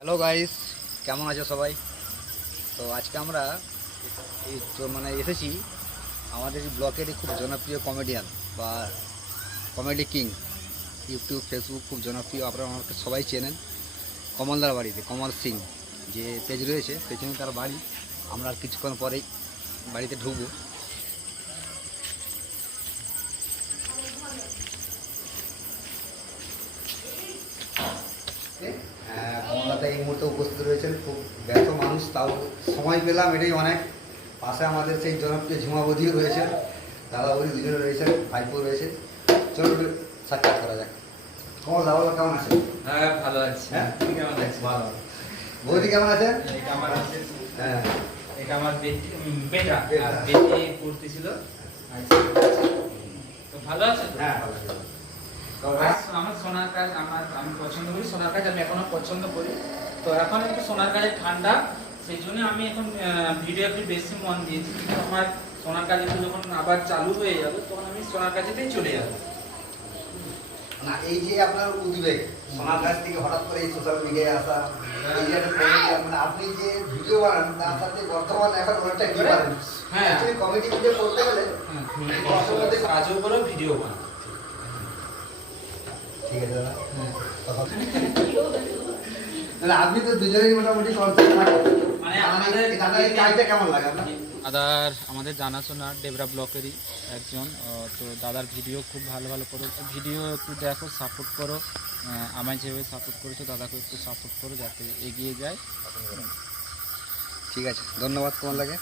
Hello guys, কেমন আছো সবাই? তো আজকে আমরা এসেছি আমাদের ব্লকেরই খুব জনপ্রিয় কমেডিয়ান বা কমেডি কিং, ইউটিউব ফেসবুক খুব জনপ্রিয়, আপনারা আমাকে সবাই চেনেন। কমলদার বাড়িতে, কমল সিং যে পেজ রয়েছে পেছনে তার বাড়ি। আমরা আর কিছুক্ষণ পরেই বাড়িতে ঢুকবো। কমলদা এই মুহূর্তে উপস্থিত রয়েছেন, খুব ব্যস্ত মানুষ, তাও সময় পেলাম এটাই অনেক। পাশে আমাদের সেই জনপ্রিয় ঝুমাবধিও রয়েছেন, দাদা বৌদি দুজনে রয়েছেন, ভাইপো রয়েছে। চলো একটু সাক্ষাৎ করা যাক। কমলদা বলো, কেমন আছেন? হ্যাঁ, ভালো আছি। হ্যাঁ, তুমি কেমন আছো? ভালো। বৌদি কেমন আছেন? এটা আমার হ্যাঁ, এটা আমার বেটা বেটা। আর বেটি পড়তেছিল। আচ্ছা। তো ভালো আছো তো? হ্যাঁ, ভালো আছি। আমার সোনার কাজ আমি পছন্দ করি, সোনার কাজ আমি এখনো পছন্দ করি। তো এখন একটু সোনার কাজে ঠান্ডা, সেই জন্য আমি এখন ভিডিও একটু বেশি মন দিয়েছি। কিন্তু আমার সোনার কাজ একটু যখন আবার চালু হয়ে যাবে তখন আমি সোনার কাজেতেই চলে যাবো। না, এই যে আপনার উদ্বেগ সোনার কাছ থেকে হঠাৎ করে এই সোশ্যাল মিডিয়ায় আসা, এই যে একটা comedian, মানে আপনি যে ভিডিও বানান তার সাথে বর্তমান এখন অনেকটা ডিফারেন্স। হ্যাঁ। কমেডি ভিডিও করতে গেলে কাজও করো, ভিডিও বানাও। ঠিক আছে দাদা। তাহলে আপনি তো দুজনেই মোটামুটি কনসেপ্ট থাকেন। মানে দাদা এই কাজটা কেমন লাগে আপনার? দাদার আমাদের জানাশোনা ডেবরা ব্লকেরই একজন। তো দাদার ভিডিও খুব ভালো ভালো করো, ভিডিও একটু দেখো, সাপোর্ট করো। আমায় যেভাবে সাপোর্ট করেছো দাদাকে একটু সাপোর্ট করো যাতে এগিয়ে যায়। ঠিক আছে, ধন্যবাদ তোমার লাগে।